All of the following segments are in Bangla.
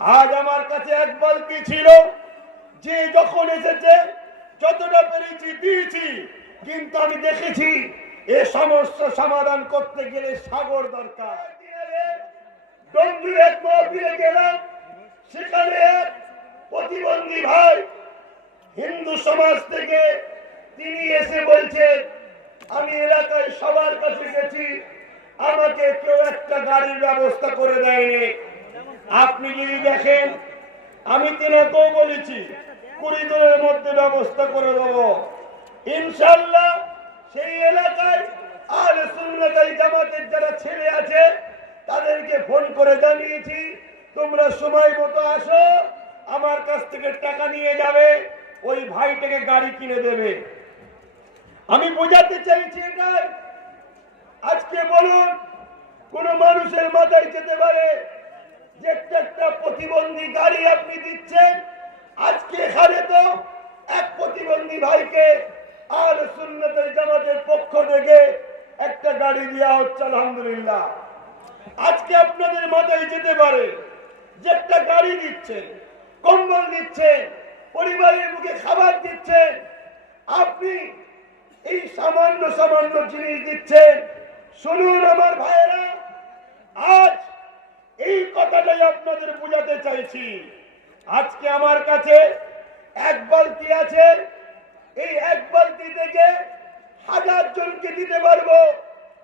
আজ আমার কাছে এক বালতি ছিল। যে যখন এসেছে, যতটা পেরেছি দিয়েছি, কিন্তু আমি দেখেছি এ সমস্যা সমাধান করতে গেলে সাগর দরকার। এক গেলাম। সেখানে প্রতিবন্ধী ভাই হিন্দু সমাজ থেকে তিনি এসে আমি এলাকায় সবার গেছি, আমাকে কেউ একটা গাড়ির ব্যবস্থা করে দেয়নি। আপনি যদি দেখেন, আমি তেনাকেও বলেছি, কুড়ি দিনের মধ্যে ব্যবস্থা করে দেবো। ইনশাল্লাহ সেই এলাকায় আর সুন্নতাই জামাতের যারা ছেলে আছে, তাদেরকে ফোন করে জানিয়েছি, তোমরা সময় মতো আসো, আমার কাছ থেকে টাকা নিয়ে যাবে, ওই ভাইটাকে গাড়ি কিনে দেবে। আমি বোঝাতে চাইছি এটাই। আজকে বলুন, কোন মানুষের মাথায় যেতে পারে যে একটা প্রতিবন্ধী গাড়ি আপনি দিচ্ছেন, আজকে এখানে তো এক প্রতিবন্ধী ভাইকে আর সুন্নতের জামাতের পক্ষ থেকে একটা গাড়ি দেওয়া হচ্ছে, আলহামদুলিল্লাহ। আজকে আপনাদের মাথায় যেতে পারে যে একটা গাড়ি দিচ্ছেন, কম্বল দিচ্ছেন, পরিবারের মুখে খাবার দিচ্ছেন, আপনি এই সামান্য সামান্য জিনিস দিচ্ছেন। শুনুন আমার ভাইয়েরা, আজ এই কথাটাই আপনাদের বোঝাতে চাইছি। আজকে আমার কাছে এক বালতি আছে। এই এক বালতি থেকে হাজার জনকে দিতে পারব।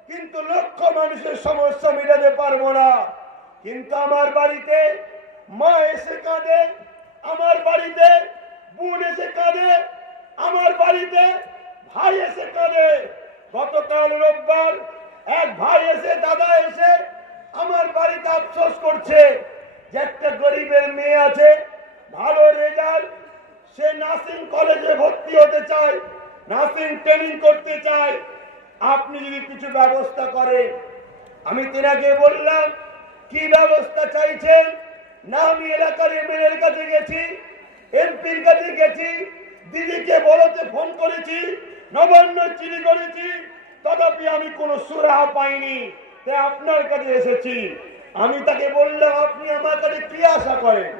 কিন্তু লক্ষ মানুষের সমস্যা মেটাতে পারব না। কিন্তু আমার বাড়িতে মা এসে কাঁদে, আমার বাড়িতে বোন এসে কাঁদে, আমার বাড়িতে ভাই এসে কাঁদে। গতকাল রোববার এক ভাই এসে, দাদা এসে আমার বাড়িতে আফসোস করছে যে একটা গরিবের মেয়ে আছে, ভালো রেজাল্ট সে নার্সিং কলেজে ভর্তি হতে চায় নার্সিং ট্রেনিং করতে চায়। আপনি যদি কিছু ব্যবস্থা করেন, আমি তেনাকে বললাম, কি ব্যবস্থা চাইছেন? না, আমি এলাকার এমএলএর কাছে গেছি, এমপির কাছে গেছি, দিদিকে বলতে ফোন করেছি, নবান্ন চিনি করেছি, তথাপি আমি কোনো সুরাহা পাইনি। তাই আপনার কাছে এসেছি। আমি তাকে বললাম, আপনি আমার কাছে কি আশা করেন?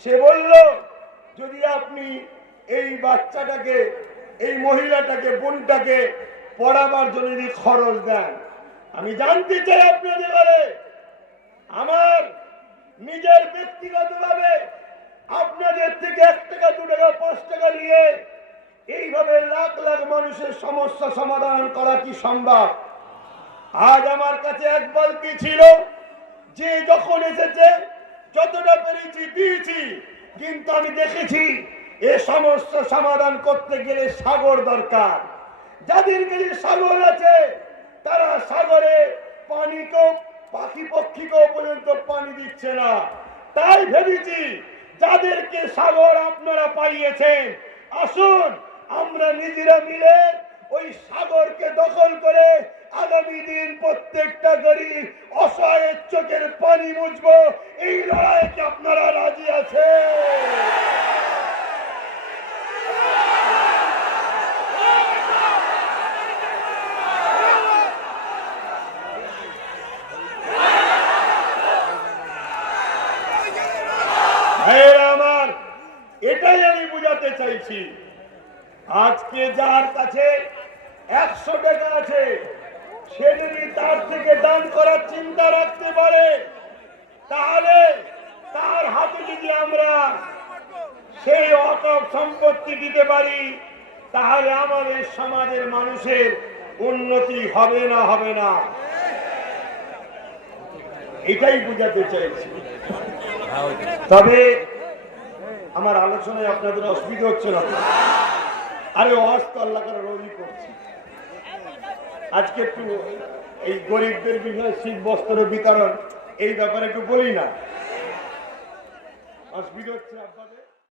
সে বলল, যদি আপনি এই বাচ্চাটাকে, এই মহিলাটাকে, বোনটাকে পড়াবার জন্য যদি খরচ দেন, আমি জানতে চাই আপনাদের আমার নিজের ব্যক্তিগতভাবে আপনাদের থেকে এক টাকা, দু টাকা, পাঁচ টাকা নিয়ে এইভাবে লাখ লাখ মানুষের সমস্যা সমাধান করা কি সম্ভব? আজ আমার কাছে এক বালতি ছিল। যে যখন এসেছে, যতটা পেরেছি দিয়েছি, কিন্তু আমি দেখেছি এ সমস্যা সমাধান করতে গেলে সাগর দরকার। যাদের কাছে সাগর আছে, তারা সাগরে পানিকেও পাখি পক্ষীকেও পর্যন্ত পানি দিচ্ছে না। তাই ভেবেছি, যাদেরকে সাগর আপনারা পাইয়েছেন, আসুন আমরা নিজেরা মিলে ওই সাগরকে দখল করে প্রত্যেকটা গরিব অসহায়ের চোখের পানি মুছবো। এই লড়াইকে আপনারা রাজি আছে আমার, এটাই আমি বুঝাতে চাইছি। আজকে যার কাছে একশো টাকা আছে সে যদি তার থেকে দান করার চিন্তা রাখতে পারে। তাহলে তার হাতে যদি আমরা সেই অকপ সম্পত্তি দিতে পারি, তাহলে আমাদের সমাজের মানুষের উন্নতি হবে না হবে না। এটাই বুঝাতে চাইছি। তবে আমার আলোচনায় আপনাদের অসুবিধা হচ্ছে না? আরে অস্ত আল্লাহ রোজই করছি। আজকে একটু এই গরিবদের বিষয়ে শীত বস্ত্র বিতরণ, এই ব্যাপারে একটু বলি না। অসুবিধা হচ্ছে আপনাদের?